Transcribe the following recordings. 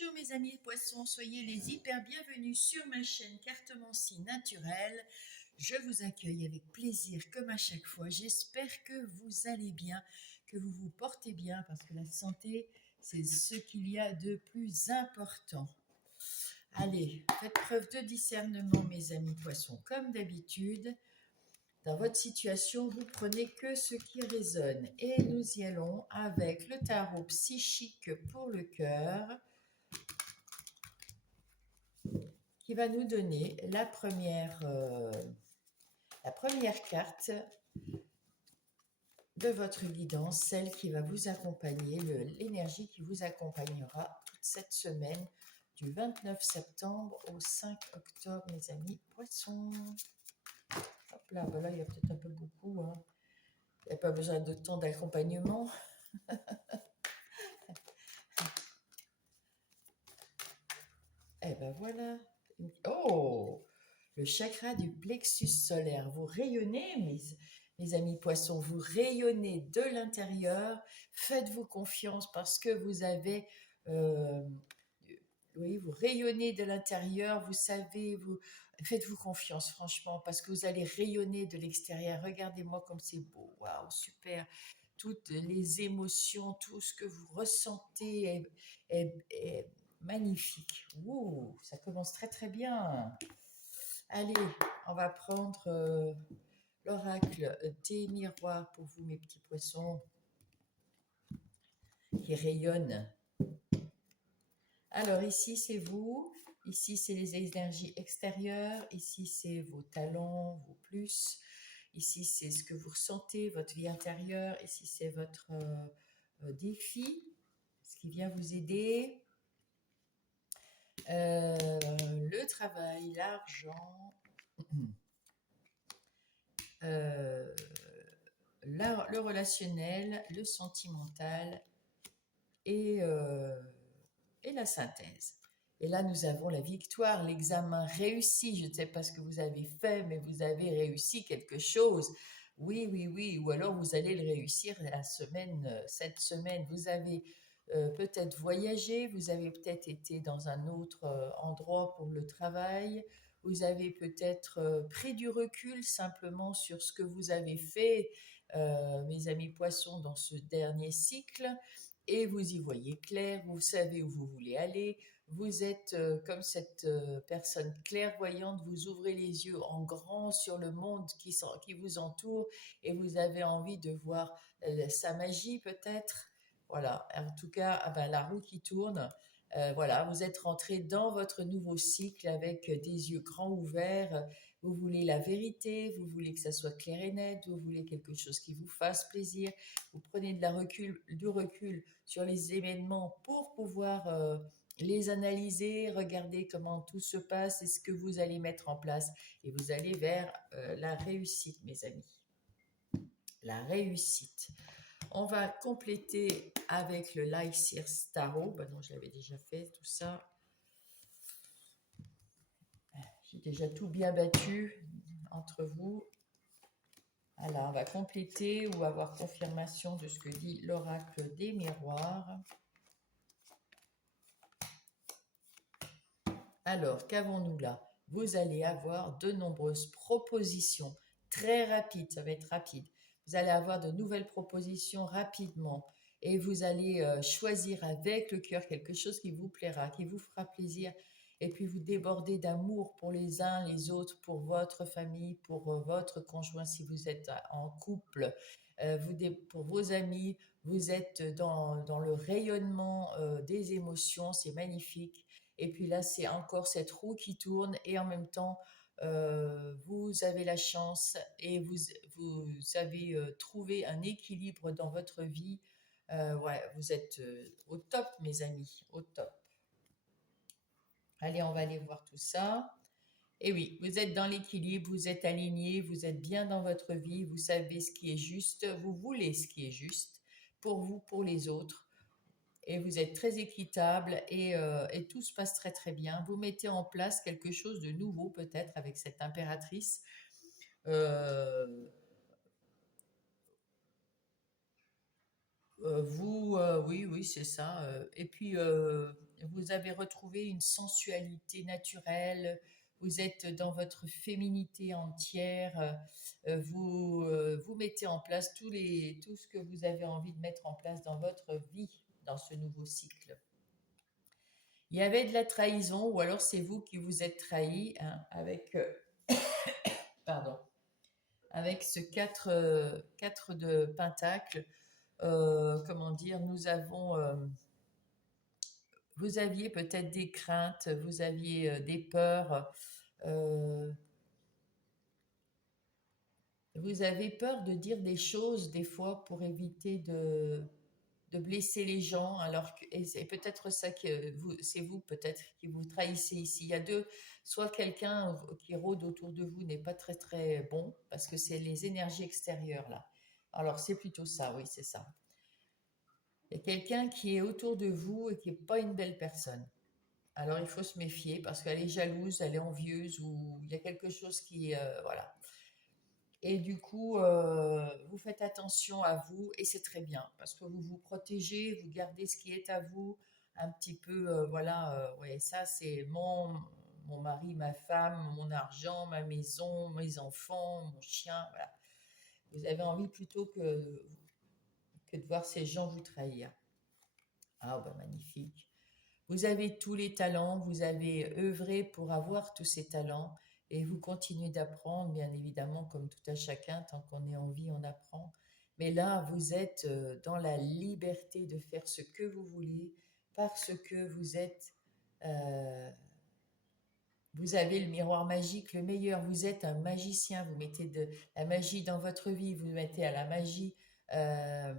Bonjour mes amis poissons, soyez les hyper bienvenus sur ma chaîne Cartomancie Naturelle. Je vous accueille avec plaisir comme à chaque fois. J'espère que vous allez bien, que vous vous portez bien parce que la santé, c'est ce qu'il y a de plus important. Allez, faites preuve de discernement mes amis poissons. Comme d'habitude, dans votre situation, vous prenez que ce qui résonne. Et nous y allons avec le tarot psychique pour le cœur, qui va nous donner la première carte de votre guidance, celle qui va vous accompagner, l'énergie qui vous accompagnera toute cette semaine du 29 septembre au 5 octobre, mes amis poissons. Hop là, voilà, il y a peut-être un peu beaucoup. Hein. Il n'y a pas besoin de temps d'accompagnement. Eh ben voilà. Oh, le chakra du plexus solaire. Vous rayonnez, mes amis poissons, vous rayonnez de l'intérieur. Faites-vous confiance parce que vous avez... oui, vous rayonnez de l'intérieur, vous savez, faites-vous confiance franchement parce que vous allez rayonner de l'extérieur. Regardez-moi comme c'est beau, waouh, super. Toutes les émotions, tout ce que vous ressentez est magnifique. Ouh, ça commence très très bien. Allez, on va prendre l'oracle des miroirs pour vous, mes petits poissons qui rayonnent. Alors ici, c'est vous. Ici, c'est les énergies extérieures. Ici, c'est vos talents, vos plus. Ici, c'est ce que vous ressentez, votre vie intérieure. Ici, c'est votre défi, ce qui vient vous aider. Le travail, l'argent, le relationnel, le sentimental et la synthèse. Et là, nous avons la victoire, l'examen réussi. Je ne sais pas ce que vous avez fait, mais vous avez réussi quelque chose. Oui, oui, oui. Ou alors, vous allez le réussir cette semaine. Vous avez peut-être voyagé, vous avez peut-être été dans un autre endroit pour le travail. Vous avez peut-être pris du recul simplement sur ce que vous avez fait, mes amis poissons, dans ce dernier cycle. Et vous y voyez clair, vous savez où vous voulez aller, vous êtes comme cette personne clairvoyante, vous ouvrez les yeux en grand sur le monde qui vous entoure et vous avez envie de voir sa magie peut-être. Voilà, en tout cas, ah ben, la roue qui tourne, voilà, vous êtes rentré dans votre nouveau cycle avec des yeux grands ouverts. Vous voulez la vérité, vous voulez que ça soit clair et net, vous voulez quelque chose qui vous fasse plaisir. Vous prenez du recul sur les événements pour pouvoir les analyser, regarder comment tout se passe et ce que vous allez mettre en place. Et vous allez vers la réussite, mes amis. La réussite. On va compléter avec le Lycir Tarot. Ben non, je l'avais déjà fait, tout ça. J'ai déjà tout bien battu entre vous. Voilà, on va compléter ou avoir confirmation de ce que dit l'oracle des miroirs. Alors, qu'avons-nous là? Vous allez avoir de nombreuses propositions très rapides, ça va être rapide. Vous allez avoir de nouvelles propositions rapidement et vous allez choisir avec le cœur quelque chose qui vous plaira, qui vous fera plaisir et puis vous déborder d'amour pour les uns, les autres, pour votre famille, pour votre conjoint si vous êtes en couple, pour vos amis. Vous êtes dans le rayonnement des émotions, c'est magnifique. Et puis là, c'est encore cette roue qui tourne et en même temps, vous avez la chance et vous avez trouvé un équilibre dans votre vie. Ouais, vous êtes au top, mes amis, au top. Allez, on va aller voir tout ça. Et oui, vous êtes dans l'équilibre, vous êtes aligné, vous êtes bien dans votre vie, vous savez ce qui est juste, vous voulez ce qui est juste pour vous, pour les autres. Et vous êtes très équitable et tout se passe très très bien. Vous mettez en place quelque chose de nouveau peut-être avec cette impératrice. Oui, oui, c'est ça. Et puis, vous avez retrouvé une sensualité naturelle, vous êtes dans votre féminité entière, vous mettez en place tout ce que vous avez envie de mettre en place dans votre vie, dans ce nouveau cycle. Il y avait de la trahison, ou alors c'est vous qui vous êtes trahi, hein, pardon, avec ce 4 de pentacle. Comment dire, vous aviez peut-être des craintes, vous aviez des peurs, euh, vous avez peur de dire des choses des fois pour éviter de blesser les gens, alors que, et c'est peut-être ça que c'est vous peut-être qui vous trahissez ici. Il y a deux, soit quelqu'un qui rôde autour de vous n'est pas très très bon, parce que c'est les énergies extérieures là. Alors c'est plutôt ça, oui, c'est ça. Il y a quelqu'un qui est autour de vous et qui n'est pas une belle personne. Alors il faut se méfier parce qu'elle est jalouse, elle est envieuse ou il y a quelque chose qui... voilà. Et du coup, vous faites attention à vous et c'est très bien parce que vous vous protégez, vous gardez ce qui est à vous un petit peu, voilà, ouais, ça c'est mon mari, ma femme, mon argent, ma maison, mes enfants, mon chien, voilà. Vous avez envie plutôt que de voir ces gens vous trahir. Ah, bah magnifique. Vous avez tous les talents, vous avez œuvré pour avoir tous ces talents et vous continuez d'apprendre, bien évidemment, comme tout à chacun, tant qu'on est en vie, on apprend. Mais là, vous êtes dans la liberté de faire ce que vous voulez parce que vous avez le miroir magique, le meilleur. Vous êtes un magicien, vous mettez de la magie dans votre vie, vous mettez à la magie. euh,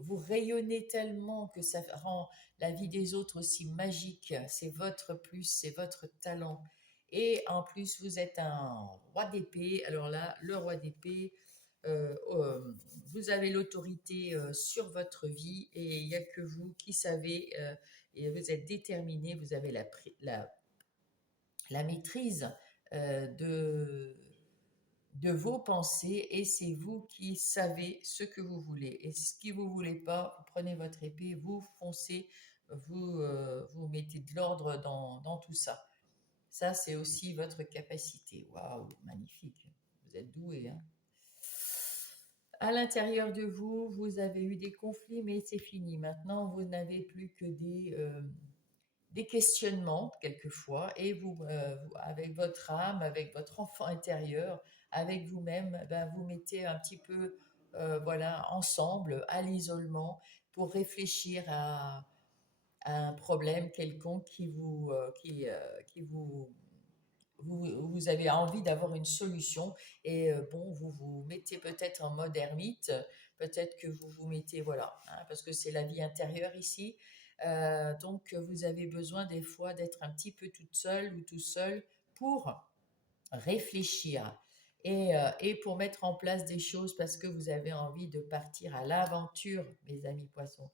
vous rayonnez tellement que ça rend la vie des autres aussi magique. C'est votre plus, c'est votre talent. Et en plus, vous êtes un roi d'épée. Alors là, le roi d'épée, vous avez l'autorité sur votre vie et il n'y a que vous qui savez et vous êtes déterminé, vous avez la maîtrise de vos pensées et c'est vous qui savez ce que vous voulez. Et ce que vous voulez pas, vous prenez votre épée, vous foncez, vous mettez de l'ordre dans tout ça. Ça, c'est aussi votre capacité. Waouh, magnifique. Vous êtes doué, hein. À l'intérieur de vous, vous avez eu des conflits, mais c'est fini. Maintenant, vous n'avez plus que des questionnements quelquefois et avec votre âme, avec votre enfant intérieur, avec vous-même, ben, vous mettez un petit peu voilà, ensemble à l'isolement pour réfléchir à un problème quelconque vous avez envie d'avoir une solution et bon, vous vous mettez peut-être en mode ermite, peut-être que vous vous mettez, voilà, hein, parce que c'est la vie intérieure ici. Donc, vous avez besoin des fois d'être un petit peu toute seule ou tout seul pour réfléchir et pour mettre en place des choses parce que vous avez envie de partir à l'aventure, mes amis poissons.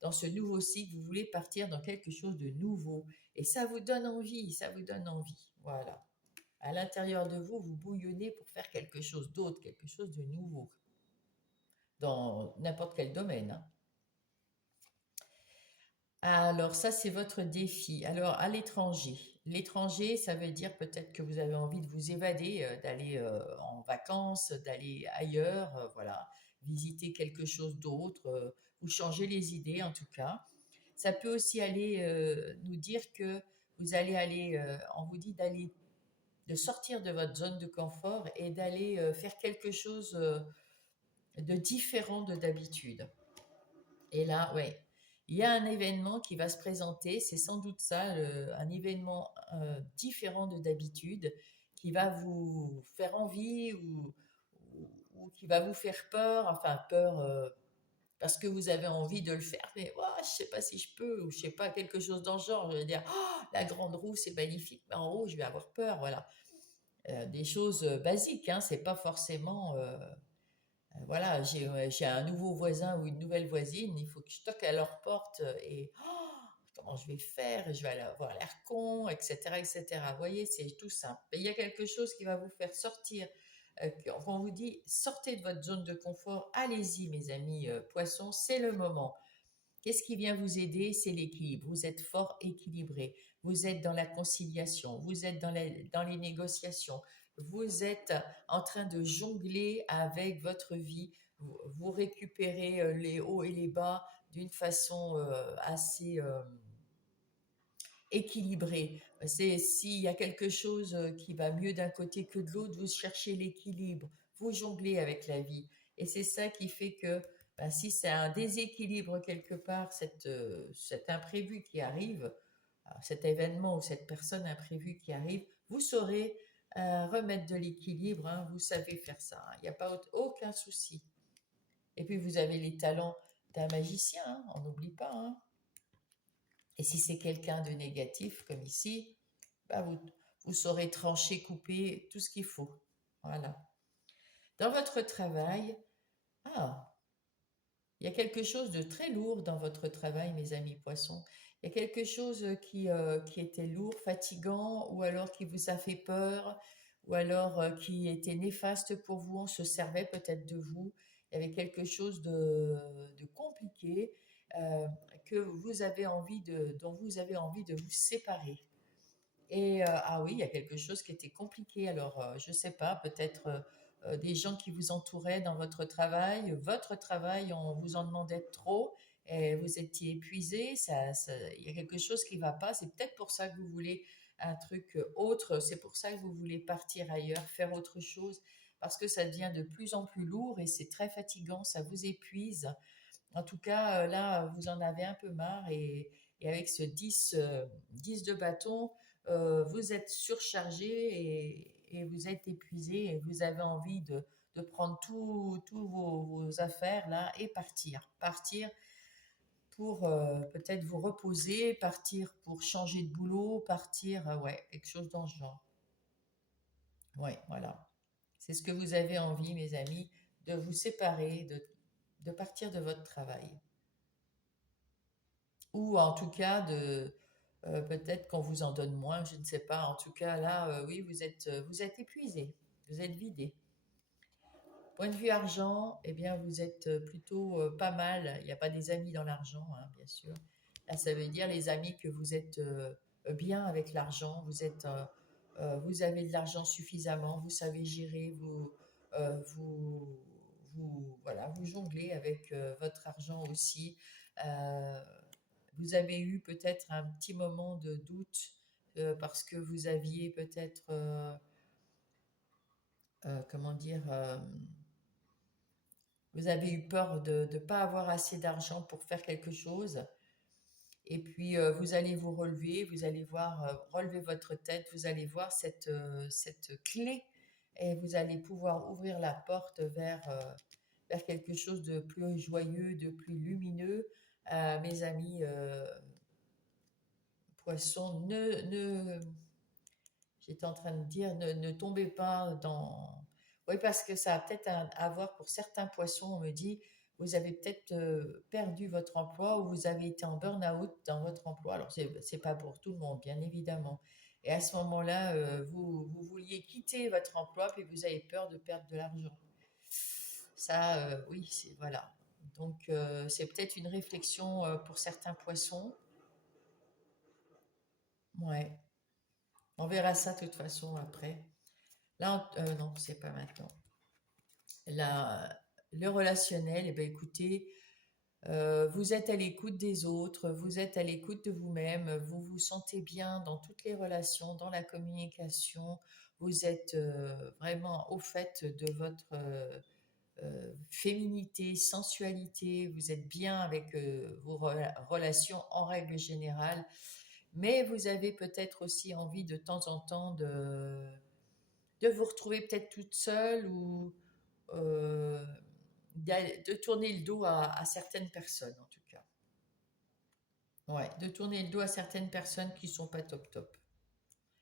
Dans ce nouveau cycle, vous voulez partir dans quelque chose de nouveau et ça vous donne envie, ça vous donne envie. Voilà. À l'intérieur de vous, vous bouillonnez pour faire quelque chose d'autre, quelque chose de nouveau, dans n'importe quel domaine, hein. Alors ça, c'est votre défi. Alors à l'étranger. L'étranger, ça veut dire peut-être que vous avez envie de vous évader, d'aller en vacances, d'aller ailleurs, voilà, visiter quelque chose d'autre, vous changez les idées en tout cas. Ça peut aussi aller nous dire que vous allez aller, on vous dit de sortir de votre zone de confort et d'aller faire quelque chose de différent de d'habitude. Et là, ouais, il y a un événement qui va se présenter, c'est sans doute ça, un événement différent de d'habitude, qui va vous faire envie ou qui va vous faire peur, enfin peur parce que vous avez envie de le faire, mais oh, je ne sais pas si je peux, ou je ne sais pas, quelque chose dans le genre, je vais dire, oh, la grande roue, c'est magnifique, mais en haut, je vais avoir peur, voilà. Des choses basiques, hein, c'est pas forcément voilà, j'ai un nouveau voisin ou une nouvelle voisine, il faut que je toque à leur porte et oh, comment je vais faire, je vais avoir l'air con, etc., etc. Vous voyez, c'est tout simple. Il y a quelque chose qui va vous faire sortir. Quand on vous dit sortez de votre zone de confort, allez-y, mes amis poissons, c'est le moment. Qu'est-ce qui vient vous aider? C'est l'équilibre. Vous êtes fort équilibré. Vous êtes dans la conciliation. Vous êtes dans les négociations. Vous êtes en train de jongler avec votre vie. Vous récupérez les hauts et les bas d'une façon assez équilibrée. C'est s'il y a quelque chose qui va mieux d'un côté que de l'autre, vous cherchez l'équilibre. Vous jonglez avec la vie. Et c'est ça qui fait que ben, si c'est un déséquilibre quelque part, cet imprévu qui arrive, cet événement ou cette personne imprévue qui arrive, vous saurez remettre de l'équilibre, hein, vous savez faire ça, hein. Il n'y a pas aucun souci. Et puis vous avez les talents d'un magicien, hein, on n'oublie pas, hein. Et si c'est quelqu'un de négatif, comme ici, bah vous saurez trancher, couper tout ce qu'il faut. Voilà. Dans votre travail, ah, il y a quelque chose de très lourd dans votre travail, mes amis poissons. Il y a quelque chose qui était lourd, fatigant, ou alors qui vous a fait peur, ou alors qui était néfaste pour vous. On se servait peut-être de vous. Il y avait quelque chose de compliqué que vous avez dont vous avez envie de vous séparer. Et ah oui, il y a quelque chose qui était compliqué. Alors, je ne sais pas, peut-être des gens qui vous entouraient dans votre travail, on vous en demandait trop et vous étiez épuisé. Il y a quelque chose qui ne va pas. C'est peut-être pour ça que vous voulez un truc autre. C'est pour ça que vous voulez partir ailleurs, faire autre chose, parce que ça devient de plus en plus lourd et c'est très fatigant. Ça vous épuise. En tout cas, là, vous en avez un peu marre et avec ce 10 de bâton, vous êtes surchargé et vous êtes épuisé et vous avez envie de prendre tous vos affaires là et partir. Partir pour peut-être vous reposer, partir pour changer de boulot, partir, ouais, quelque chose dans ce genre. Ouais, voilà. C'est ce que vous avez envie, mes amis, de vous séparer, de partir de votre travail. Ou en tout cas peut-être qu'on vous en donne moins, je ne sais pas. En tout cas, là, oui, vous êtes épuisé, vous êtes vidé. Point de vue argent, eh bien, vous êtes plutôt pas mal. Il n'y a pas des amis dans l'argent, hein, bien sûr. Là, ça veut dire les amis que vous êtes bien avec l'argent. Vous avez de l'argent suffisamment. Vous savez gérer. Euh, vous, voilà, vous jonglez avec votre argent aussi. Euh, Vous avez eu peut-être un petit moment de doute parce que vous aviez peut-être, comment dire, vous avez eu peur de ne pas avoir assez d'argent pour faire quelque chose. Et puis, vous allez vous relever, vous allez voir, relever votre tête, vous allez voir cette clé et vous allez pouvoir ouvrir la porte vers quelque chose de plus joyeux, de plus lumineux. Mes amis, poisson, j'étais en train de dire, ne tombez pas dans... Oui, parce que ça a peut-être à voir pour certains poissons, on me dit, vous avez peut-être perdu votre emploi ou vous avez été en burn-out dans votre emploi. Alors, c'est pas pour tout le monde, bien évidemment. Et à ce moment-là, vous vouliez quitter votre emploi, puis vous avez peur de perdre de l'argent. Ça, oui, voilà. Donc, c'est peut-être une réflexion pour certains poissons. Ouais. On verra ça de toute façon après. Là, non, c'est pas maintenant. La, le relationnel, eh bien, écoutez, vous êtes à l'écoute des autres, vous êtes à l'écoute de vous-même, vous vous sentez bien dans toutes les relations, dans la communication, vous êtes vraiment au fait de votre féminité, sensualité, vous êtes bien avec vos relations en règle générale, mais vous avez peut-être aussi envie de temps en temps de vous retrouver peut-être toute seule ou euh, de tourner le dos à certaines personnes en tout cas. Ouais, de tourner le dos à certaines personnes qui sont pas top top.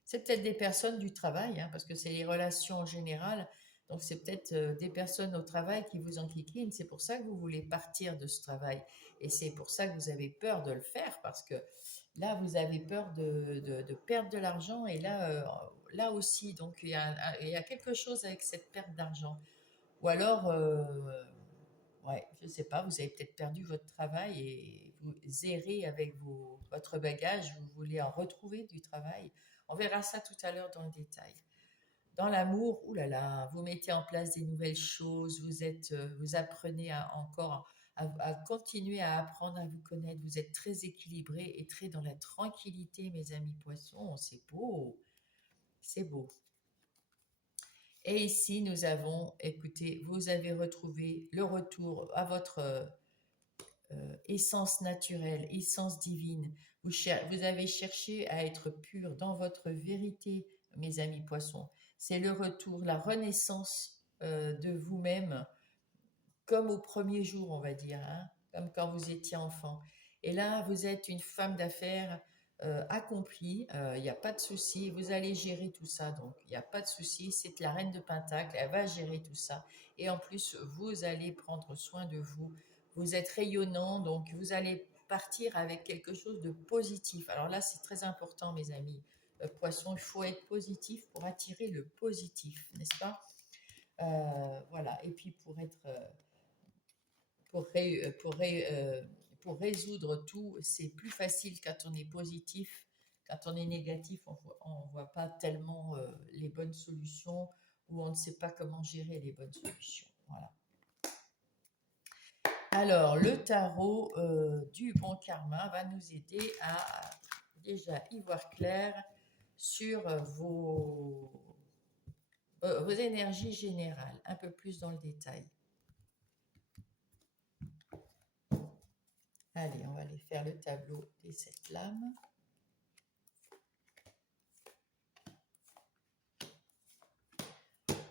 C'est peut-être des personnes du travail, hein, parce que c'est les relations en général. Donc c'est peut-être des personnes au travail qui vous enquiquinent. C'est pour ça que vous voulez partir de ce travail. Et c'est pour ça que vous avez peur de le faire, parce que là, vous avez peur de perdre de l'argent. Et là, là aussi, donc il y a quelque chose avec cette perte d'argent. Ou alors, ouais, je ne sais pas, vous avez peut-être perdu votre travail et vous errez avec votre bagage, vous voulez en retrouver du travail. On verra ça tout à l'heure dans le détail. Dans l'amour, oulala, vous mettez en place des nouvelles choses, vous apprenez à continuer à apprendre à vous connaître. Vous êtes très équilibré et très dans la tranquillité, mes amis poissons. C'est beau, c'est beau. Et ici, nous avons, écoutez, vous avez retrouvé le retour à votre essence naturelle, essence divine. Vous avez cherché à être pur dans votre vérité, mes amis poissons. C'est le retour, la renaissance de vous-même, comme au premier jour, on va dire, hein, comme quand vous étiez enfant. Et là, vous êtes une femme d'affaires accomplie, il n'y a pas de souci, vous allez gérer tout ça, donc il n'y a pas de souci, c'est la reine de Pentacle, elle va gérer tout ça. Et en plus, vous allez prendre soin de vous, vous êtes rayonnant, donc vous allez partir avec quelque chose de positif. Alors là, c'est très important, mes amis. Poisson, il faut être positif pour attirer le positif, n'est-ce pas? Voilà, et puis pour, ré- pour, ré- pour résoudre tout, c'est plus facile quand on est positif. Quand on est négatif, on ne voit pas tellement les bonnes solutions ou on ne sait pas comment gérer les bonnes solutions. Voilà. Alors, le tarot du bon karma va nous aider à déjà y voir clair sur vos énergies générales, un peu plus dans le détail. Allez, on va aller faire le tableau des 7 lames.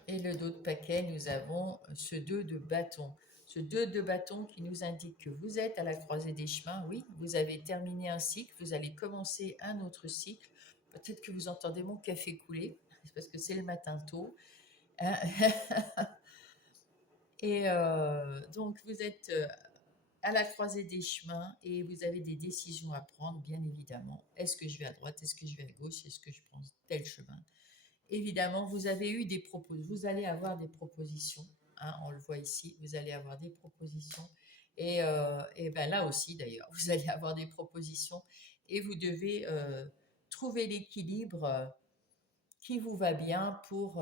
Et le dos de paquet, nous avons ce 2 de bâton. Ce 2 de bâton qui nous indique que vous êtes à la croisée des chemins. Oui, vous avez terminé un cycle, vous allez commencer un autre cycle. Peut-être que vous entendez mon café couler, c'est parce que c'est le matin tôt. Et donc, vous êtes à la croisée des chemins et vous avez des décisions à prendre, bien évidemment. Est-ce que je vais à droite? Est-ce que je vais à gauche? Est-ce que je prends tel chemin? Évidemment, vous allez avoir des propositions, hein, on le voit ici, vous allez avoir des propositions. Et ben là aussi, d'ailleurs, vous allez avoir des propositions et vous devez trouver l'équilibre qui vous va bien pour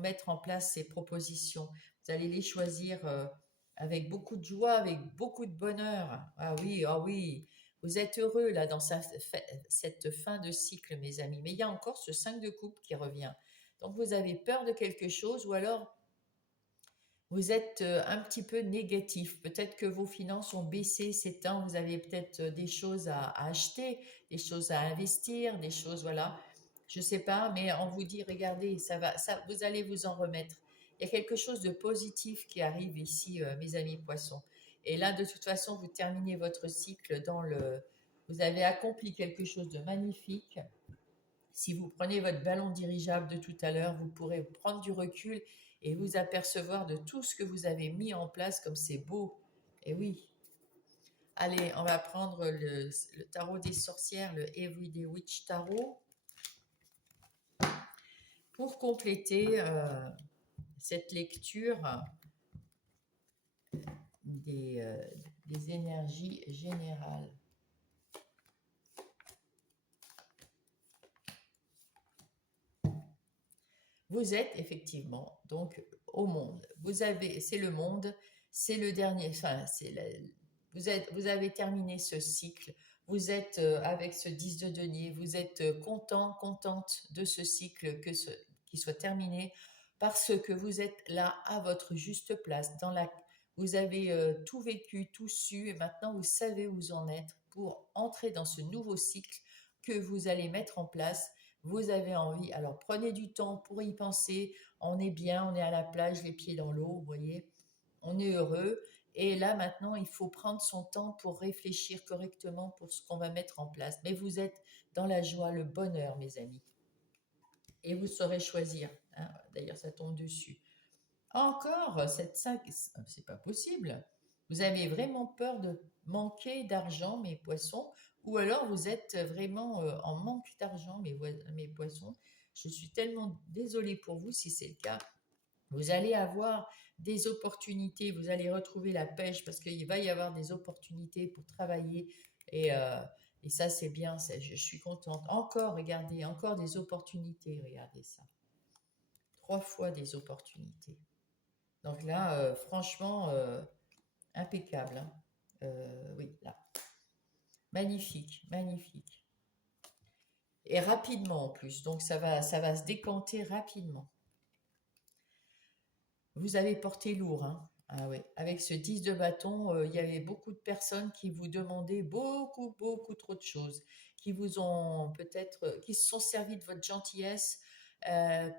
mettre en place ces propositions. Vous allez les choisir avec beaucoup de joie, avec beaucoup de bonheur. Ah oui, vous êtes heureux là dans cette fin de cycle, mes amis. Mais il y a encore ce 5 de coupe qui revient. Donc vous avez peur de quelque chose ou alors vous êtes un petit peu négatif. Peut-être que vos finances ont baissé ces temps. Vous avez peut-être des choses à acheter, des choses à investir, des choses, voilà. Je ne sais pas, mais on vous dit, regardez, vous allez vous en remettre. Il y a quelque chose de positif qui arrive ici, mes amis poissons. Et là, de toute façon, vous terminez votre cycle vous avez accompli quelque chose de magnifique. Si vous prenez votre ballon dirigeable de tout à l'heure, vous pourrez prendre du recul et vous apercevoir de tout ce que vous avez mis en place, comme c'est beau. Et oui. Allez, on va prendre le tarot des sorcières, le Everyday Witch Tarot, pour compléter cette lecture des énergies générales. Vous êtes effectivement donc au monde. C'est le monde, c'est le dernier. Enfin, vous avez terminé ce cycle. Vous êtes avec ce 10 de denier. Vous êtes content, contente de ce cycle qui soit terminé parce que vous êtes là à votre juste place. Vous avez tout vécu, tout su et maintenant vous savez où vous en êtes pour entrer dans ce nouveau cycle que vous allez mettre en place. Vous avez envie, alors prenez du temps pour y penser. On est bien, on est à la plage, les pieds dans l'eau, vous voyez, on est heureux. Et là, maintenant, il faut prendre son temps pour réfléchir correctement pour ce qu'on va mettre en place. Mais vous êtes dans la joie, le bonheur, mes amis. Et vous saurez choisir. Hein. D'ailleurs, ça tombe dessus. Encore, cette 5, c'est pas possible. Vous avez vraiment peur de manquer d'argent, mes poissons, ou alors vous êtes vraiment en manque d'argent, mes poissons. Je suis tellement désolée pour vous si c'est le cas. Vous allez avoir des opportunités, vous allez retrouver la pêche parce qu'il va y avoir des opportunités pour travailler et, euh, et ça c'est bien, je suis contente. Encore, regardez, encore des opportunités, regardez ça. 3 fois des opportunités. Donc là, franchement, impeccable, hein. Oui, là. Magnifique, magnifique. Et rapidement en plus, donc ça va se décanter rapidement. Vous avez porté lourd, hein. Ah oui. Avec ce 10 de bâton, il y avait beaucoup de personnes qui vous demandaient beaucoup, beaucoup trop de choses, qui vous ont peut-être, qui se sont servis de votre gentillesse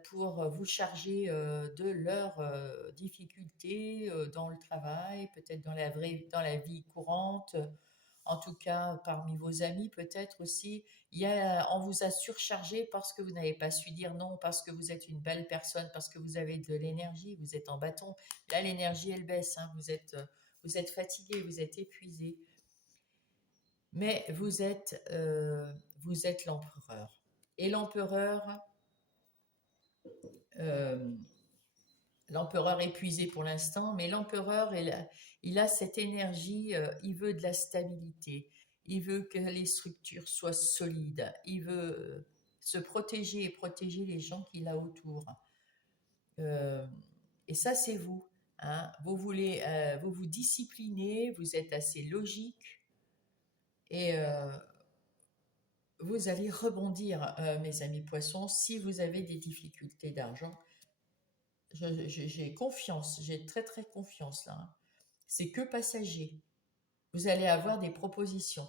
pour vous charger de leurs difficultés dans le travail, peut-être dans la vie courante, en tout cas parmi vos amis peut-être aussi. On vous a surchargé parce que vous n'avez pas su dire non, parce que vous êtes une belle personne, parce que vous avez de l'énergie, vous êtes en bâton. Là, l'énergie, elle baisse, hein, vous êtes fatigué, vous êtes épuisé. Mais vous êtes l'empereur. Et euh, l'empereur épuisé pour l'instant, mais l'empereur, il a cette énergie, il veut de la stabilité, il veut que les structures soient solides, il veut se protéger et protéger les gens qu'il a autour. Euh, et ça, c'est vous. Hein. Vous vous disciplinez, vous êtes assez logique et vous allez rebondir, mes amis poissons, si vous avez des difficultés d'argent. J'ai confiance, j'ai très très confiance là, hein. C'est que passager. Vous allez avoir des propositions.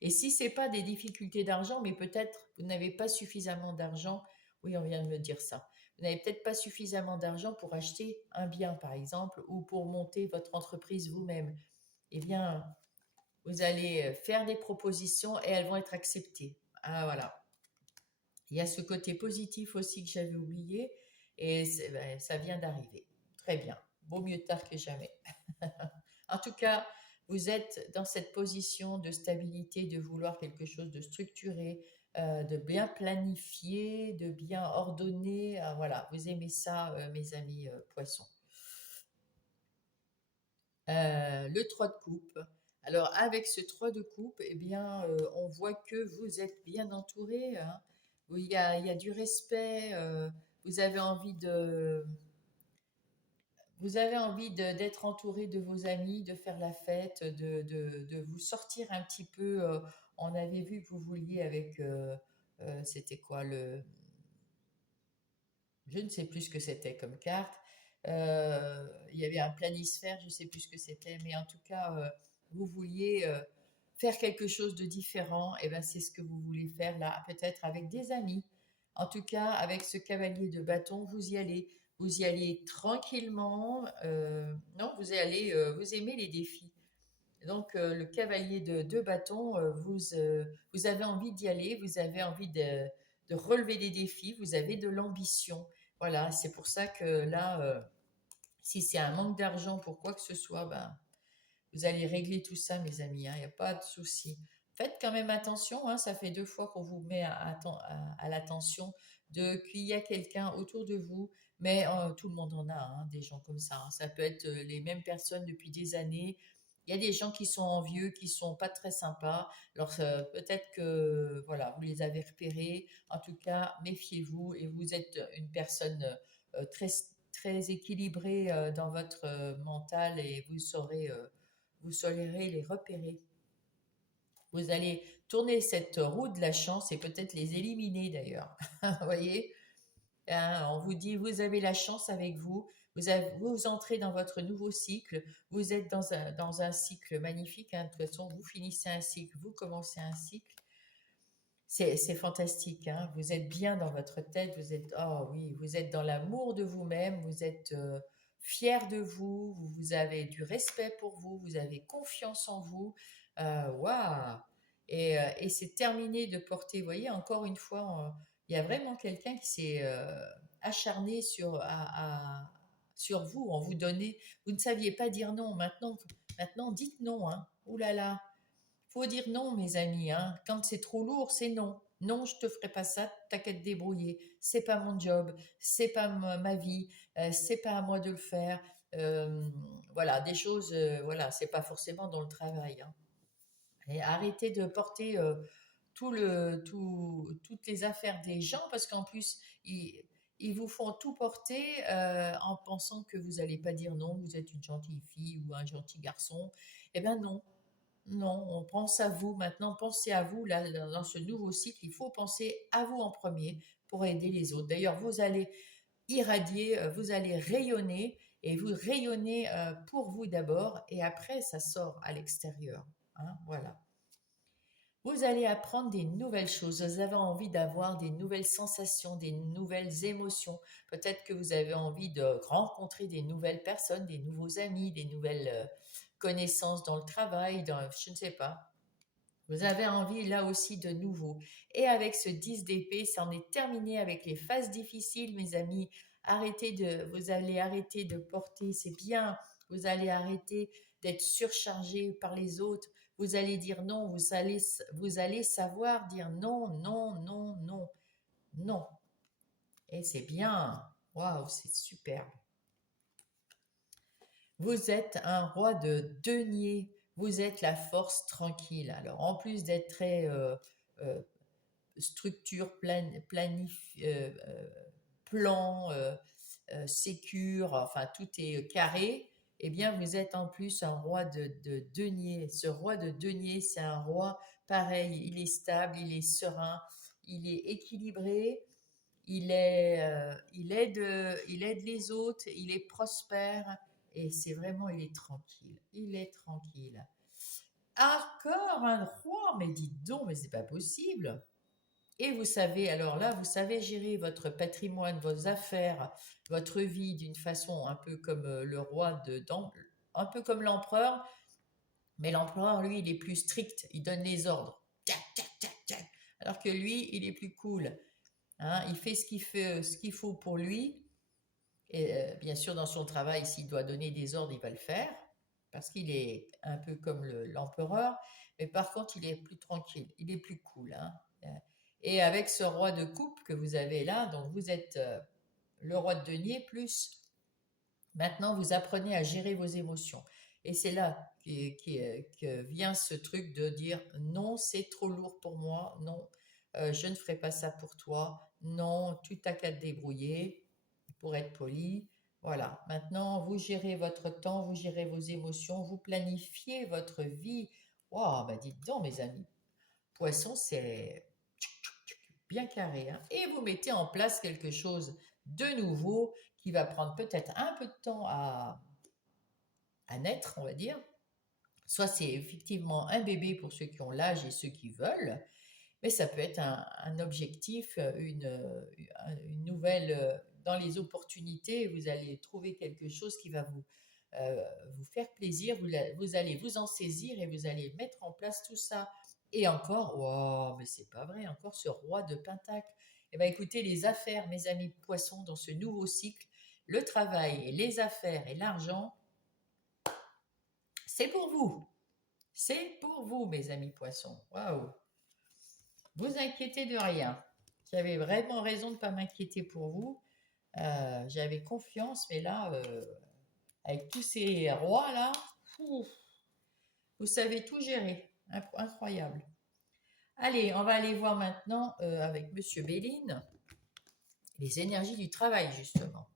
Et si c'est pas des difficultés d'argent, mais peut-être vous n'avez pas suffisamment d'argent, oui, on vient de me dire ça. Vous n'avez peut-être pas suffisamment d'argent pour acheter un bien, par exemple, ou pour monter votre entreprise vous-même. Eh bien, vous allez faire des propositions et elles vont être acceptées. Ah voilà. Il y a ce côté positif aussi que j'avais oublié et ben, ça vient d'arriver. Très bien. Vaut mieux tard que jamais. En tout cas, vous êtes dans cette position de stabilité, de vouloir quelque chose de structuré, de bien planifié, de bien ordonné. Voilà, vous aimez ça, mes amis poissons. Le 3 de coupe. Alors, avec ce 3 de coupe, eh bien, on voit que vous êtes bien entouré, hein. Il y a du respect, vous avez envie de, d'être entouré de vos amis, de faire la fête, de vous sortir un petit peu. On avait vu que vous vouliez avec, c'était quoi je ne sais plus ce que c'était comme carte. Il y avait un planisphère, je ne sais plus ce que c'était, mais en tout cas, vous vouliez faire quelque chose de différent. Et ben, c'est ce que vous voulez faire là, peut-être avec des amis. En tout cas, avec ce cavalier de bâton, vous y allez. Vous y allez tranquillement. Non, vous aimez les défis. Donc, le cavalier de bâton, vous avez envie d'y aller, vous avez envie de relever des défis, vous avez de l'ambition. Voilà, c'est pour ça que là, si c'est un manque d'argent pour quoi que ce soit, ben, vous allez régler tout ça, mes amis, hein, il n'y a pas de souci. Faites quand même attention, hein, ça fait 2 fois qu'on vous met à l'attention qu'il y a quelqu'un autour de vous, mais tout le monde en a, hein, des gens comme ça, hein. Ça peut être les mêmes personnes depuis des années. Il y a des gens qui sont envieux, qui sont pas très sympas. Alors peut-être que voilà, vous les avez repérés. En tout cas, méfiez-vous et vous êtes une personne très très équilibrée dans votre mental et vous saurez les repérer. Vous allez tourner cette roue de la chance et peut-être les éliminer d'ailleurs. Vous voyez, hein, on vous dit, vous avez la chance avec vous. Vous entrez dans votre nouveau cycle. Vous êtes dans un cycle magnifique, hein. De toute façon, vous finissez un cycle, vous commencez un cycle. C'est fantastique, hein. Vous êtes bien dans votre tête. Oh oui, vous êtes dans l'amour de vous-même. Vous êtes fier de vous. Vous avez du respect pour vous. Vous avez confiance en vous. Waouh! Et c'est terminé de porter. Vous voyez, encore une fois, il y a vraiment quelqu'un qui s'est acharné sur vous, en vous donnant. Vous ne saviez pas dire non. Maintenant, dites non, hein. Ouh là là. Faut dire non, mes amis, hein. Quand c'est trop lourd, c'est non. Non, je te ferai pas ça, t'as qu'à te débrouiller. C'est pas mon job, c'est pas ma vie, c'est pas à moi de le faire. Euh, voilà, des choses, voilà, c'est pas forcément dans le travail, hein. Et arrêtez de porter toutes les affaires des gens parce qu'en plus, ils vous font tout porter en pensant que vous n'allez pas dire non, vous êtes une gentille fille ou un gentil garçon. Eh bien non, non, on pense à vous maintenant, pensez à vous, là, dans ce nouveau cycle, il faut penser à vous en premier pour aider les autres. D'ailleurs, vous allez irradier, vous allez rayonner et vous rayonnez pour vous d'abord et après ça sort à l'extérieur, hein, voilà. Vous allez apprendre des nouvelles choses, vous avez envie d'avoir des nouvelles sensations, des nouvelles émotions. Peut-être que vous avez envie de rencontrer des nouvelles personnes, des nouveaux amis, des nouvelles connaissances dans le travail, je ne sais pas. Vous avez envie là aussi de nouveau. Et avec ce 10 d'épée, ça en est terminé avec les phases difficiles, mes amis. Vous allez arrêter de porter, c'est bien. Vous allez arrêter d'être surchargé par les autres. Vous allez dire non. Vous allez savoir dire non, non, non, non, non. Et c'est bien. Waouh, c'est superbe. Vous êtes un roi de denier. Vous êtes la force tranquille. Alors, en plus d'être très euh, structure, plan, sécure, enfin tout est carré, eh bien vous êtes en plus un roi de denier. Ce roi de denier, c'est un roi pareil, il est stable, il est serein, il est équilibré, il aide les autres, il est prospère et c'est vraiment, il est tranquille, il est tranquille. Encore un roi, mais dites donc, mais c'est pas possible. Et vous savez, alors là, vous savez gérer votre patrimoine, vos affaires, votre vie d'une façon un peu comme le roi un peu comme l'empereur, mais l'empereur, lui, il est plus strict, il donne les ordres. Tac, tac, tac, tac. Alors que lui, il est plus cool, hein, il fait ce qu'il faut pour lui. Et bien sûr, dans son travail, s'il doit donner des ordres, il va le faire, parce qu'il est un peu comme l'empereur. Mais par contre, il est plus tranquille, il est plus cool, hein. Et avec ce roi de coupe que vous avez là, donc vous êtes le roi de denier, plus maintenant vous apprenez à gérer vos émotions. Et c'est là que vient ce truc de dire non, c'est trop lourd pour moi, non, je ne ferai pas ça pour toi, non, tu t'as qu'à te débrouiller pour être poli. Voilà, maintenant vous gérez votre temps, vous gérez vos émotions, vous planifiez votre vie. Waouh, bah dites donc mes amis, poisson c'est bien carré, hein. Et vous mettez en place quelque chose de nouveau qui va prendre peut-être un peu de temps à naître, on va dire. Soit c'est effectivement un bébé pour ceux qui ont l'âge et ceux qui veulent, mais ça peut être un objectif, une nouvelle, dans les opportunités, vous allez trouver quelque chose qui va euh, vous faire plaisir, vous allez vous en saisir et vous allez mettre en place tout ça. Et encore, wow, mais c'est pas vrai, encore ce roi de Pentacle. Eh bien écoutez, les affaires, mes amis poissons, dans ce nouveau cycle, le travail et les affaires et l'argent, c'est pour vous. C'est pour vous, mes amis poissons. Waouh! Vous inquiétez de rien. J'avais vraiment raison de ne pas m'inquiéter pour vous. J'avais confiance, mais là, avec tous ces rois-là, vous savez tout gérer. Incroyable. Allez, on va aller voir maintenant avec Monsieur Béline les énergies du travail, justement.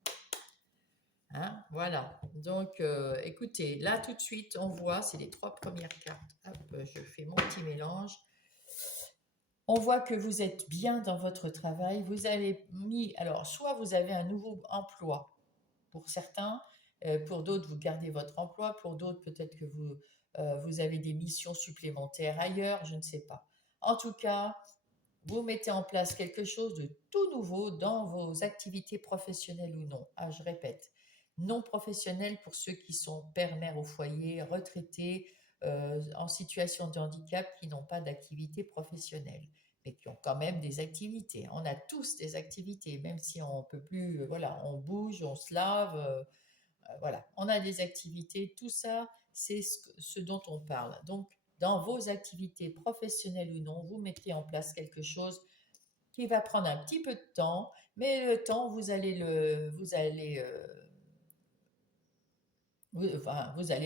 Hein, voilà. Donc, écoutez, là tout de suite, on voit, c'est les 3 premières cartes. Hop, je fais mon petit mélange. On voit que vous êtes bien dans votre travail. Vous avez mis, alors, soit vous avez un nouveau emploi pour certains, pour d'autres, vous gardez votre emploi, pour d'autres, peut-être que vous avez des missions supplémentaires ailleurs, je ne sais pas. En tout cas, vous mettez en place quelque chose de tout nouveau dans vos activités professionnelles ou non. Ah, je répète, non professionnelles pour ceux qui sont pères, mères au foyer, retraités, en situation de handicap, qui n'ont pas d'activité professionnelle, mais qui ont quand même des activités. On a tous des activités, même si on peut plus, voilà, on bouge, on se lave, voilà, on a des activités. Tout ça, c'est ce dont on parle. Donc, dans vos activités professionnelles ou non, vous mettez en place quelque chose qui va prendre un petit peu de temps, mais le temps, vous allez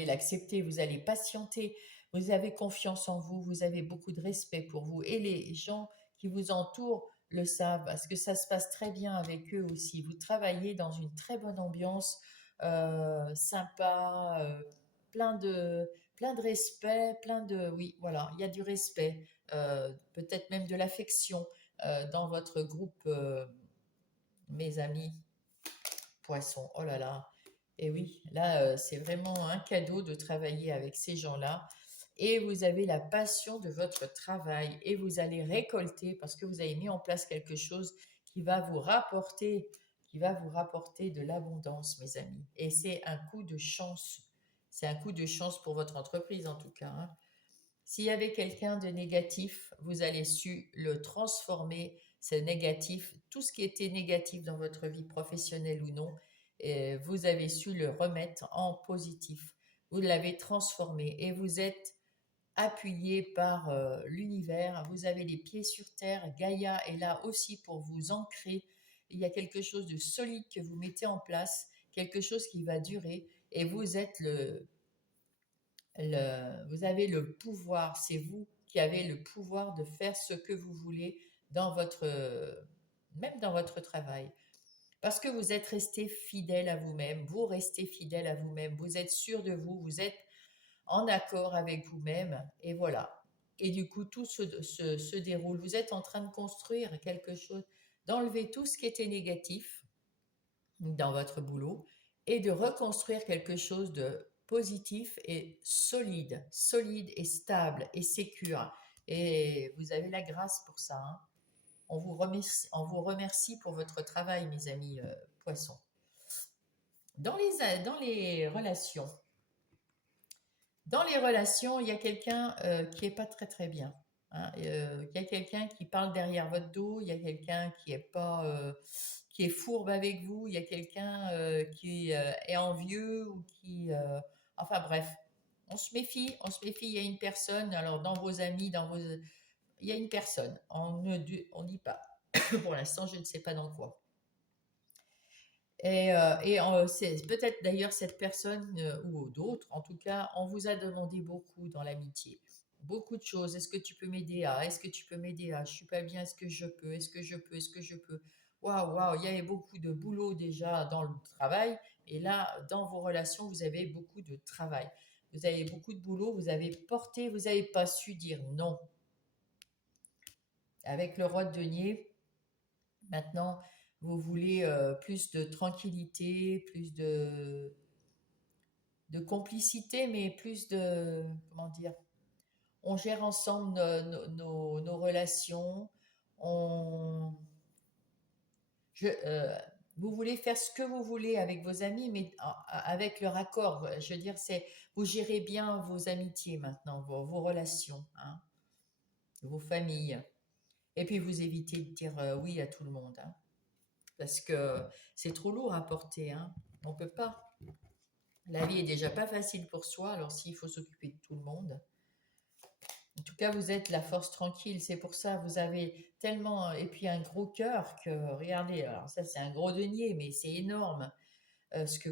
l'accepter, vous allez patienter, vous avez confiance en vous, vous avez beaucoup de respect pour vous et les gens qui vous entourent le savent parce que ça se passe très bien avec eux aussi. Vous travaillez dans une très bonne ambiance, sympa, plein de respect, oui, voilà, il y a du respect, peut-être même de l'affection dans votre groupe, mes amis poissons. Oh là là. Et oui, là, c'est vraiment un cadeau de travailler avec ces gens-là. Et vous avez la passion de votre travail et vous allez récolter parce que vous avez mis en place quelque chose qui va vous rapporter, qui va vous rapporter de l'abondance, mes amis. Et c'est un coup de chance. C'est un coup de chance pour votre entreprise en tout cas, hein. S'il y avait quelqu'un de négatif, vous allez su le transformer, ce négatif, tout ce qui était négatif dans votre vie professionnelle ou non, vous avez su le remettre en positif. Vous l'avez transformé et vous êtes appuyé par l'univers. Vous avez les pieds sur terre. Gaïa est là aussi pour vous ancrer. Il y a quelque chose de solide que vous mettez en place, quelque chose qui va durer et vous êtes vous avez le pouvoir, c'est vous qui avez le pouvoir de faire ce que vous voulez dans même dans votre travail. Parce que vous êtes resté fidèle à vous-même, vous restez fidèle à vous-même, vous êtes sûr de vous, vous êtes en accord avec vous-même, et voilà. Et du coup, tout se déroule. Vous êtes en train de construire quelque chose, d'enlever tout ce qui était négatif dans votre boulot et de reconstruire quelque chose de positif et solide, solide et stable et sécure. Et vous avez la grâce pour ça, hein. On vous remercie pour votre travail, mes amis poissons. Dans les relations, il y a quelqu'un qui est pas très très bien, hein. Il y a quelqu'un qui parle derrière votre dos, il y a quelqu'un qui est fourbe avec vous, il y a quelqu'un qui est envieux ou enfin bref, on se méfie. Il y a une personne, alors dans vos amis, il y a une personne. On dit pas. Pour l'instant, je ne sais pas dans quoi. Et c'est peut-être d'ailleurs cette personne ou d'autres, en tout cas, on vous a demandé beaucoup dans l'amitié. Beaucoup de choses. Est-ce que tu peux m'aider à? Est-ce que tu peux m'aider à? Je suis pas bien. Est-ce que je peux? Est-ce que je peux? Est-ce que je peux? Waouh, waouh. Il y avait beaucoup de boulot déjà dans le travail. Et là, dans vos relations, vous avez beaucoup de travail. Vous avez beaucoup de boulot. Vous avez porté. Vous n'avez pas su dire non. Avec le roi de denier, maintenant, vous voulez plus de tranquillité, plus de complicité, mais plus de, comment dire, on gère ensemble nos relations, on, je, vous voulez faire ce que vous voulez avec vos amis, mais avec leur accord. Je veux dire, vous gérez bien vos amitiés maintenant, vos relations, hein, vos familles. Et puis vous évitez de dire oui à tout le monde, hein, parce que c'est trop lourd à porter, hein. On peut pas. La vie est déjà pas facile pour soi, alors s'il faut s'occuper de tout le monde. En tout cas, vous êtes la force tranquille, c'est pour ça, vous avez tellement, et puis un gros cœur que, regardez, alors ça c'est un gros denier, mais c'est énorme ce que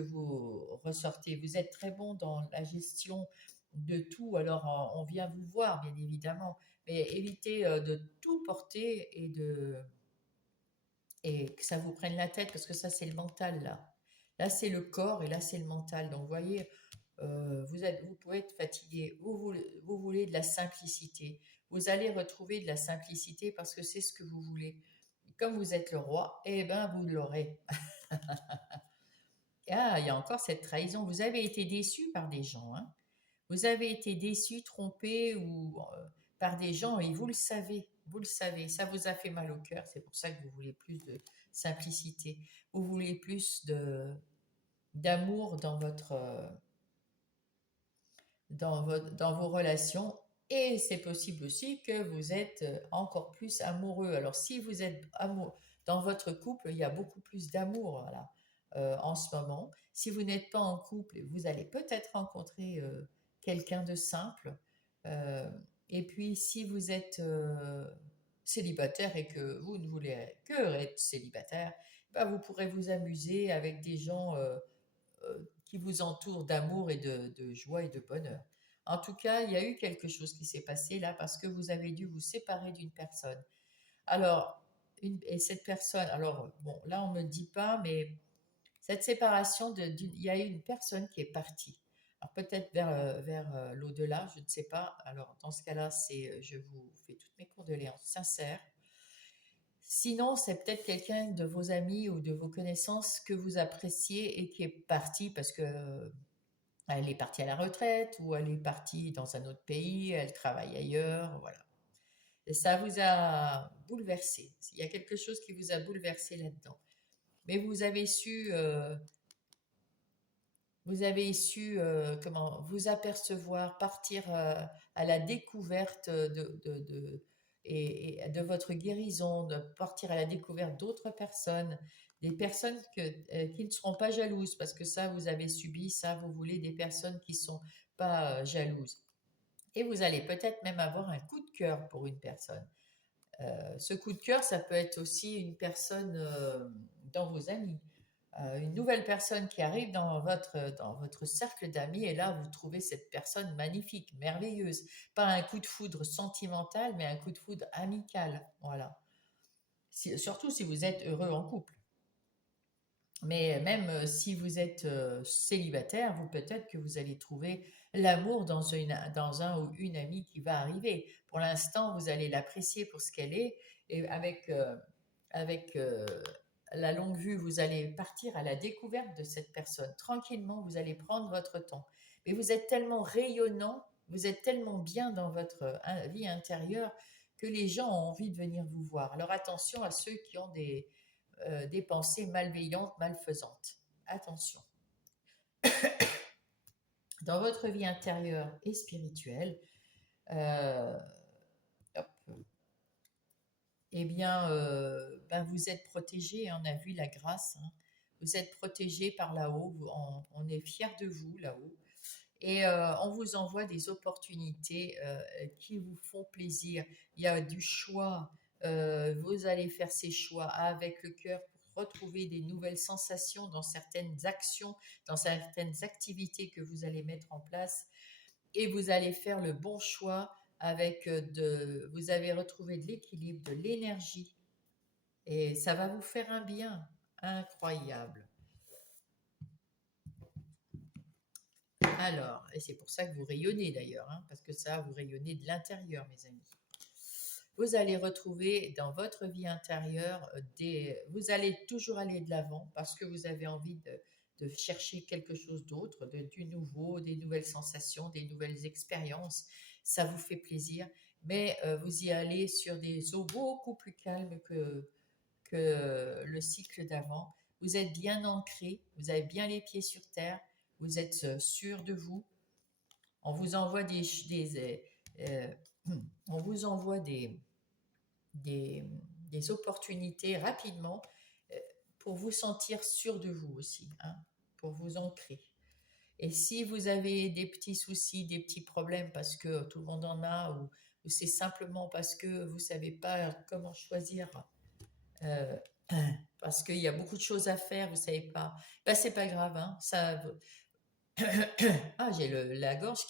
vous ressortez. Vous êtes très bon dans la gestion de tout, alors on vient vous voir, bien évidemment, mais évitez de tout porter et que ça vous prenne la tête, parce que ça c'est le mental là. Là c'est le corps et là c'est le mental. Donc vous voyez, vous pouvez être fatigué, vous voulez de la simplicité. Vous allez retrouver de la simplicité parce que c'est ce que vous voulez. Comme vous êtes le roi, eh ben vous l'aurez. Ah, il y a encore cette trahison. Vous avez été déçu par des gens, hein. Vous avez été déçu, trompé ou par des gens et vous le savez. Vous le savez. Ça vous a fait mal au cœur. C'est pour ça que vous voulez plus de simplicité. Vous voulez plus d'amour dans vos relations. Et c'est possible aussi que vous êtes encore plus amoureux. Alors, si vous êtes dans votre couple, il y a beaucoup plus d'amour, voilà, en ce moment. Si vous n'êtes pas en couple, vous allez peut-être rencontrer quelqu'un de simple. Euh, et puis, si vous êtes célibataire et que vous ne voulez que être célibataire, bah, vous pourrez vous amuser avec des gens qui vous entourent d'amour et de joie et de bonheur. En tout cas, il y a eu quelque chose qui s'est passé là parce que vous avez dû vous séparer d'une personne. Alors, et cette personne, alors bon, là on ne me le dit pas, mais cette séparation, il y a eu une personne qui est partie. Alors peut-être vers l'au-delà, je ne sais pas. Alors dans ce cas-là, je vous fais toutes mes condoléances sincères. Sinon, c'est peut-être quelqu'un de vos amis ou de vos connaissances que vous appréciez et qui est parti parce que elle est partie à la retraite ou elle est partie dans un autre pays, elle travaille ailleurs, voilà. Et ça vous a bouleversé. Il y a quelque chose qui vous a bouleversé là-dedans. Mais vous avez su comment vous apercevoir, partir à la découverte et de votre guérison, de partir à la découverte d'autres personnes, des personnes qui ne seront pas jalouses, parce que ça, vous avez subi, ça, vous voulez des personnes qui ne sont pas jalouses. Et vous allez peut-être même avoir un coup de cœur pour une personne. Ce coup de cœur, ça peut être aussi une personne dans vos amis, une nouvelle personne qui arrive dans votre cercle d'amis, et là, vous trouvez cette personne magnifique, merveilleuse. Pas un coup de foudre sentimental, mais un coup de foudre amical. Voilà. Surtout si vous êtes heureux en couple. Mais même si vous êtes célibataire, peut-être que vous allez trouver l'amour dans un ou une amie qui va arriver. Pour l'instant, vous allez l'apprécier pour ce qu'elle est, et avec la longue vue, vous allez partir à la découverte de cette personne. Tranquillement, vous allez prendre votre temps. Mais vous êtes tellement rayonnant, vous êtes tellement bien dans votre vie intérieure que les gens ont envie de venir vous voir. Alors attention à ceux qui ont des pensées malveillantes, malfaisantes. Attention. Dans votre vie intérieure et spirituelle, euh, hop, eh bien, ben vous êtes protégé, on a vu la grâce, hein. Vous êtes protégé par là-haut, on est fiers de vous là-haut. Et on vous envoie des opportunités qui vous font plaisir. Il y a du choix. Vous allez faire ces choix avec le cœur pour retrouver des nouvelles sensations dans certaines actions, dans certaines activités que vous allez mettre en place. Et vous allez faire le bon choix avec vous avez retrouvé de l'équilibre, de l'énergie. Et ça va vous faire un bien incroyable. Alors, et c'est pour ça que vous rayonnez d'ailleurs, hein, parce que ça, vous rayonnez de l'intérieur, mes amis. Vous allez retrouver dans votre vie intérieure vous allez toujours aller de l'avant parce que vous avez envie de chercher quelque chose d'autre, du nouveau, des nouvelles sensations, des nouvelles expériences. Ça vous fait plaisir, mais vous y allez sur des eaux beaucoup plus calmes que le cycle d'avant. Vous êtes bien ancré, vous avez bien les pieds sur terre, vous êtes sûr de vous. On vous envoie euh, on vous envoie des, des opportunités rapidement euh, pour vous sentir sûr de vous aussi, hein, pour vous ancrer. Et si vous avez des petits soucis, des petits problèmes parce que tout le monde en a, ou c'est simplement parce que vous ne savez pas comment choisir, euh, parce qu'il y a beaucoup de choses à faire, vous ne savez pas, ben c'est pas grave, hein, ah, j'ai la gorge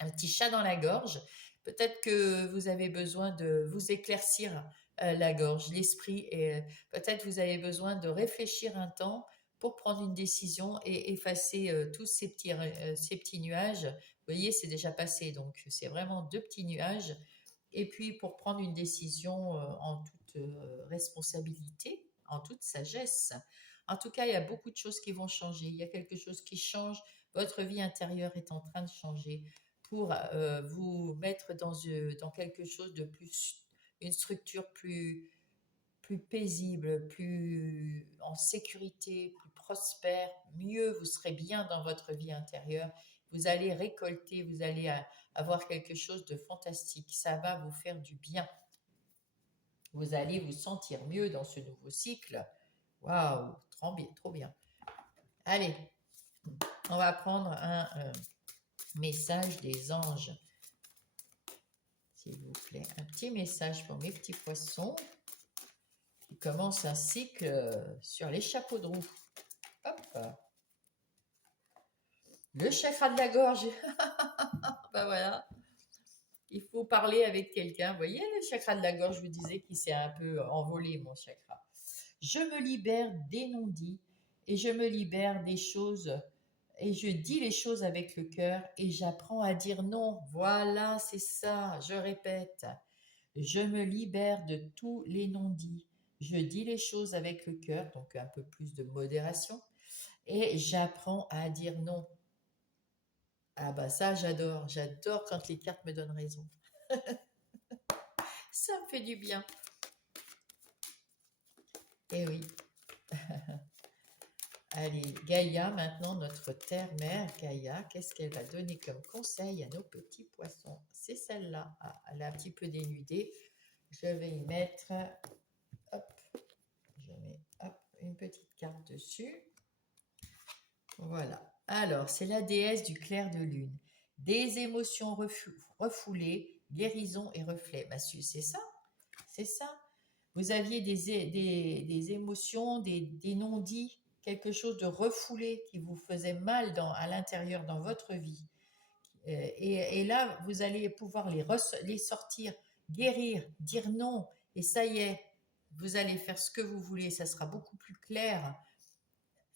un petit chat dans la gorge. Peut-être que vous avez besoin de vous éclaircir la gorge, l'esprit, et peut-être vous avez besoin de réfléchir un temps pour prendre une décision et effacer tous ces petits nuages. Vous voyez, c'est déjà passé, donc c'est vraiment deux petits nuages. Et puis pour prendre une décision en toute responsabilité, en toute sagesse. En tout cas, il y a beaucoup de choses qui vont changer. Il y a quelque chose qui change. Votre vie intérieure est en train de changer pour vous mettre dans quelque chose de plus, une structure plus paisible, plus en sécurité, plus prospère. Mieux vous serez bien dans votre vie intérieure. Vous allez récolter, vous allez avoir quelque chose de fantastique. Ça va vous faire du bien. Vous allez vous sentir mieux dans ce nouveau cycle. Waouh, trop bien, trop bien. Allez, on va prendre un message des anges. s'il vous plaît. Un petit message pour mes petits poissons qui commencent un cycle sur les chapeaux de roue. Hop. Le chakra de la gorge. Ben voilà. Il faut parler avec quelqu'un. Vous voyez le chakra de la gorge, je vous disais, qui s'est un peu envolé, mon chakra. Je me libère des non-dits et je me libère des choses et je dis les choses avec le cœur et j'apprends à dire non. Voilà, c'est ça, je répète. Je me libère de tous les non-dits. Je dis les choses avec le cœur, donc un peu plus de modération, et j'apprends à dire non. Ah bah ça, j'adore quand les cartes me donnent raison. Ça me fait du bien. Eh oui. Allez, Gaïa, maintenant notre terre-mère, Gaïa, qu'est-ce qu'elle va donner comme conseil à nos petits poissons? C'est celle-là. Ah, elle est un petit peu dénudée. Je vais y mettre, hop, je mets hop, une petite carte dessus. Voilà. Alors, c'est la déesse du clair de lune. Des émotions refoulées, guérison et reflet. Bah, c'est ça, c'est ça. Vous aviez des émotions, des non-dits, quelque chose de refoulé qui vous faisait mal à l'intérieur dans votre vie. Et là, vous allez pouvoir les sortir, guérir, dire non. Et ça y est, vous allez faire ce que vous voulez. Ça sera beaucoup plus clair.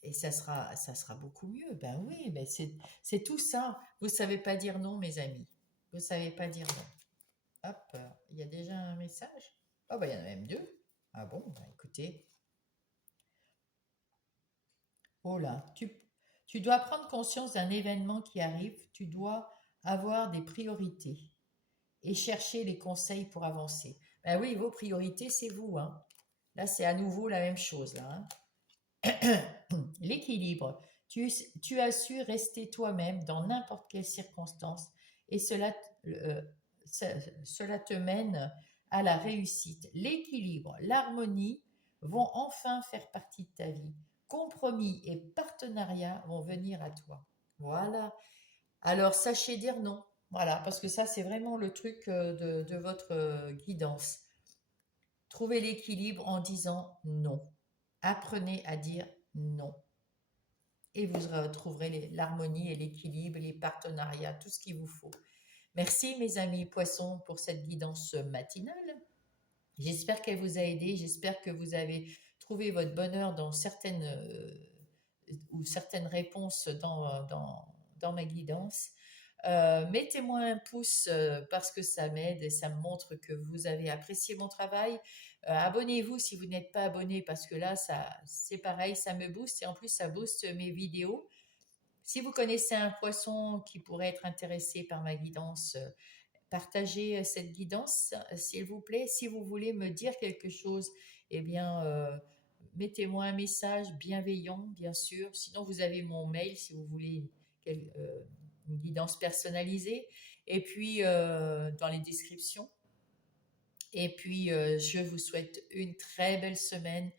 Et ça sera beaucoup mieux. Ben oui, mais c'est tout ça. Vous ne savez pas dire non, mes amis. Vous ne savez pas dire non. Hop, il y a déjà un message. Oh, ben il y en a même deux. Ah bon, ben écoutez. Oh là, tu dois prendre conscience d'un événement qui arrive. Tu dois avoir des priorités et chercher les conseils pour avancer. Ben oui, vos priorités, c'est vous. Hein. Là, c'est à nouveau la même chose. Là, hein. L'équilibre. Tu as su rester toi-même dans n'importe quelle circonstance et euh, cela te mène à la réussite. L'équilibre, l'harmonie vont enfin faire partie de ta vie. Compromis et partenariat vont venir à toi. Voilà. Alors sachez dire non. Voilà, parce que ça, c'est vraiment le truc de votre guidance. Trouvez l'équilibre en disant non. Apprenez à dire non. Et vous retrouverez l'harmonie et l'équilibre, les partenariats, tout ce qu'il vous faut. Merci mes amis poissons pour cette guidance matinale. J'espère qu'elle vous a aidé, j'espère que vous avez trouvé votre bonheur dans certaines réponses dans ma guidance. Mettez-moi un pouce parce que ça m'aide et ça me montre que vous avez apprécié mon travail. Abonnez-vous si vous n'êtes pas abonné parce que là, c'est pareil, ça me booste et en plus, ça booste mes vidéos. Si vous connaissez un poisson qui pourrait être intéressé par ma guidance, partagez cette guidance, s'il vous plaît. Si vous voulez me dire quelque chose, eh bien, mettez-moi un message bienveillant, bien sûr. Sinon, vous avez mon mail si vous voulez une guidance personnalisée. Et puis, dans les descriptions. Et puis, je vous souhaite une très belle semaine.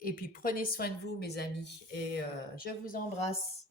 Et puis, prenez soin de vous, mes amis. Et je vous embrasse.